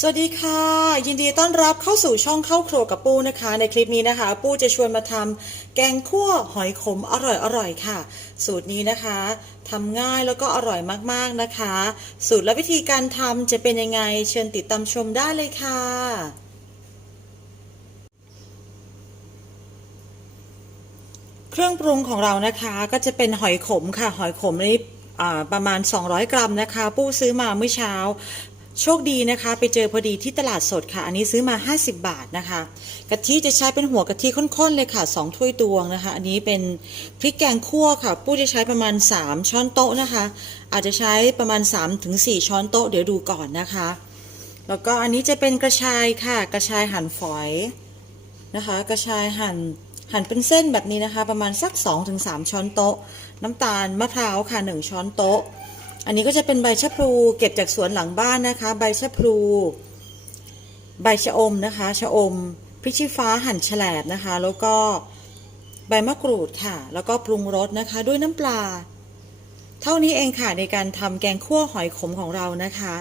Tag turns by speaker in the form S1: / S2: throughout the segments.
S1: สวัสดีค่ะ ยินดีต้อนรับเข้าสู่ช่องเข้าครัวกับปูนะคะ ในคลิปนี้นะคะ ปูจะชวนมาทำแกงคั่วหอยขมอร่อยๆค่ะ สูตรนี้นะคะทำง่ายแล้วก็อร่อยมากๆนะคะ สูตรและวิธีการทำจะเป็นยังไงเชิญติดตามชมได้เลยค่ะเครื่องปรุงของเรานะคะก็จะเป็นหอยขมค่ะ หอยขมนี้อ่ประมาณ 200 กรัมนะคะ ปู้ซื้อมาเมื่อเช้า โชคดีนะคะ ไปเจอพอดีที่ตลาดสดค่ะ อันนี้ซื้อมา 50 บาทนะคะ กะทิจะใช้เป็นหัวกะทิข้นๆเลยค่ะ 2 ถ้วยตวงนะคะ อันนี้เป็นพริกแกงคั่วค่ะ ปู้จะใช้ประมาณ 3 ช้อนโต๊ะนะคะ อาจจะใช้ประมาณ 3-4 ช้อนโต๊ะเดี๋ยวดูก่อนนะคะ แล้วก็อันนี้จะเป็นกระชายค่ะ กระชายหั่นฝอยนะคะ กระชายหั่นหั่นเป็นเส้นแบบนี้นะคะ ประมาณสัก 2-3 ช้อนโต๊ะ น้ำตาลมะพร้าวค่ะ 1 ช้อนโต๊ะ อันนี้ก็จะเป็นใบชะพลูเก็บจากสวนหลังบ้านนะคะ ใบชะพลู ใบชะอมนะคะชะอมพริกชี้ฟ้าหั่นแฉลบนะคะ แล้วก็ใบมะกรูดค่ะ แล้วก็ปรุงรสนะคะ ด้วยน้ำปลา เท่านี้เองค่ะในการทำแกงคั่วหอยขมของเรานะคะ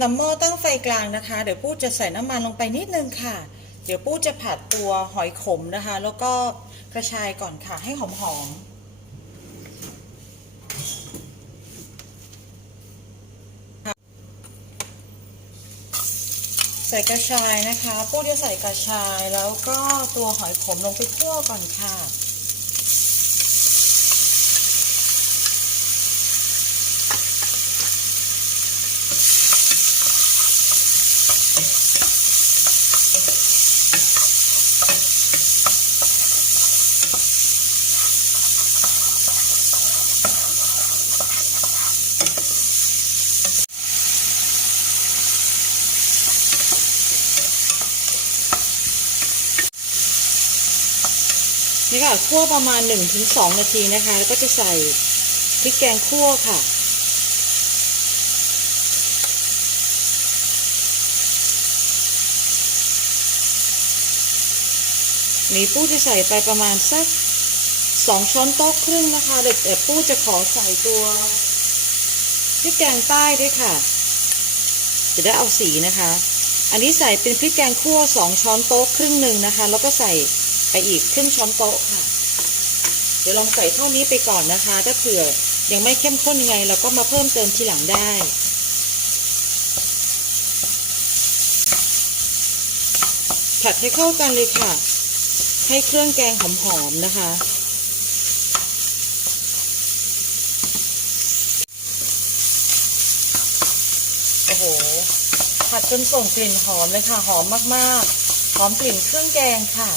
S1: นำหม้อตั้งไฟกลางนะคะ เดี๋ยวปู้จะใส่น้ำมันลงไปนิดนึงค่ะ เดี๋ยวปู้จะผัดตัวหอยขมนะคะ แล้วก็กระชายก่อนค่ะให้หอมๆ ใส่กระชายนะคะปู้จะใส่กระชายแล้วก็ตัวหอยขมลงไปคั่วก่อนค่ะ นี่ค่ะคั่วประมาณ 1-2 นาทีนะคะ แล้วก็จะใส่พริกแกงคั่วค่ะนี่ปู้จะใส่ไปประมาณสัก2ช้อนโต๊ะครึ่งนะคะเด็กแต่ปู้จะขอใส่ตัวพริกแกงใต้ด้วยค่ะ จะได้เอาสีนะคะ อันนี้ใส่เป็นพริกแกงคั่ว2ช้อนโต๊ะครึ่งหนึ่งนะคะ แล้วก็ใส่ ไปอีกครึ่งช้อนโต๊ะค่ะ เดี๋ยวลองใส่เท่านี้ไปก่อนนะคะ ถ้าเผื่อยังไม่เข้มข้นยังไง เราก็มาเพิ่มเติมทีหลังได้ผัดให้เข้ากันเลยค่ะ ให้เครื่องแกงหอมๆนะคะ โอ้โห ผัดจนส่งกลิ่นหอมเลยค่ะ หอมมากๆ หอมกลิ่นเครื่องแกงค่ะ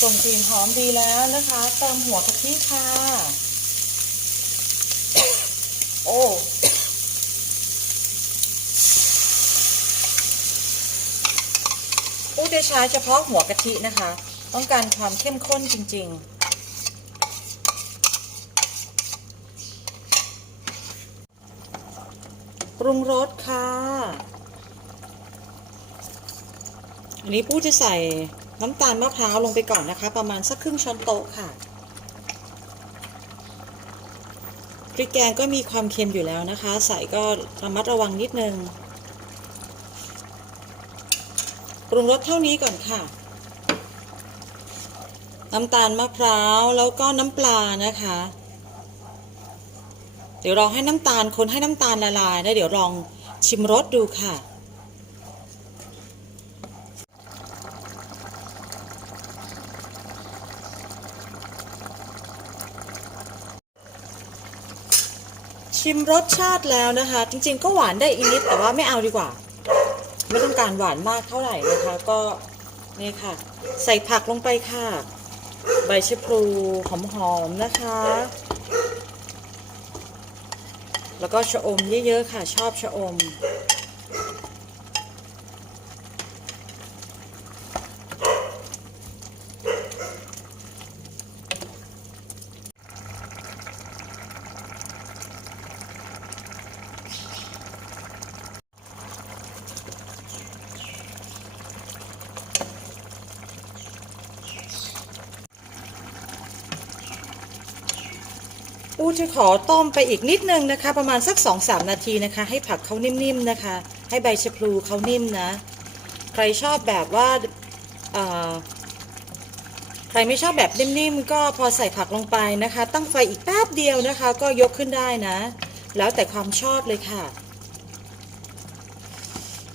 S1: ส่งกลิ่นหอมดีแล้วนะคะ เติมหัวกะทิค่ะ โอ้ปูจะใช้เฉพาะหัวกะทินะคะ ต้องการความเข้มข้นจริง ๆปรุงรสค่ะ อันนี้ปูจะใส่ น้ำตาลมะพร้าวลงไปก่อนนะคะ ประมาณสักครึ่งช้อนโต๊ะค่ะพริกแกงก็มีความเค็มอยู่แล้วนะคะ ใส่ก็ระมัดระวังนิดนึงปรุงรสเท่านี้ก่อนค่ะ น้ำตาลมะพร้าวแล้วก็น้ำปลานะคะ เดี๋ยวลอให้น้ำตาลคนให้น้ำตาลละลายแล้วเดี๋ยวลองชิมรสดูค่ะ ชิมรสชาติแล้วนะคะ จริงๆ ก็หวานได้อีกนิดแต่ว่าไม่เอาดีกว่า ไม่ต้องการหวานมากเท่าไหร่นะคะ ก็นี่ค่ะ ใส่ผักลงไปค่ะ ใบชะพลูหอมๆนะคะ แล้วก็ชะอมเยอะๆค่ะ ชอบชะอมูจะขอต้มไปอีกนิดนึงนะคะ ประมาณสัก 2-3 นาทีนะคะ ให้ผักเขานิ่มๆนะคะ ให้ใบชะพลูเขานิ่มนะ ใครชอบแบบว่าใครไม่ชอบแบบนิ่มๆก็พอใส่ผักลงไปนะคะ ตั้งไฟอีกแป๊บเดียวนะคะ ก็ยกขึ้นได้นะ แล้วแต่ความชอบเลยค่ะ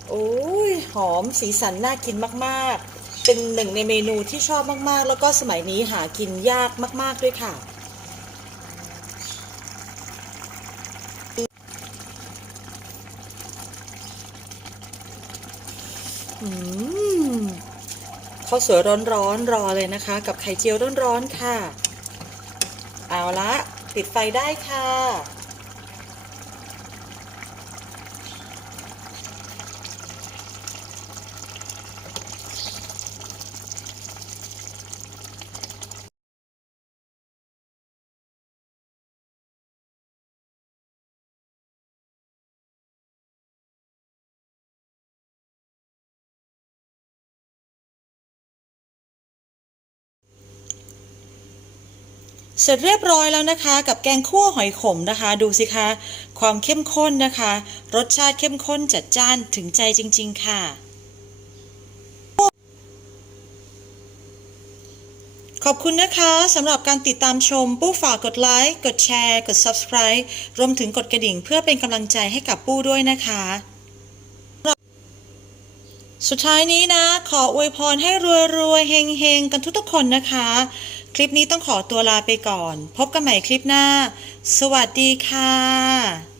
S1: โอ้ยหอมสีสันน่ากินมากๆ เป็นหนึ่งในเมนูที่ชอบมากๆ แล้วก็สมัยนี้หากินยากมาก ๆด้วยค่ะ ข้าวสวยร้อนๆรอเลยนะคะ กับไข่เจียวร้อนๆค่ะ เอาละ ปิดไฟได้ค่ะ เสร็จเรียบร้อยแล้วนะคะกับแกงคั่วหอยขมนะคะ ดูสิคะ ความเข้มข้นนะคะ รสชาติเข้มข้นจัดจ้านถึงใจจริง ๆ ค่ะ ขอบคุณนะคะสำหรับการติดตามชม ปู้ฝากกดไลค์ กดแชร์ กด Subscribe รวมถึงกดกระดิ่งเพื่อเป็นกำลังใจให้กับปู้ด้วยนะคะสุดท้ายนี้นะ ขออวยพรให้รวยๆเฮงๆกันทุกๆคนนะคะ คลิปนี้ต้องขอตัวลาไปก่อน พบกันใหม่คลิปหน้า สวัสดีค่ะ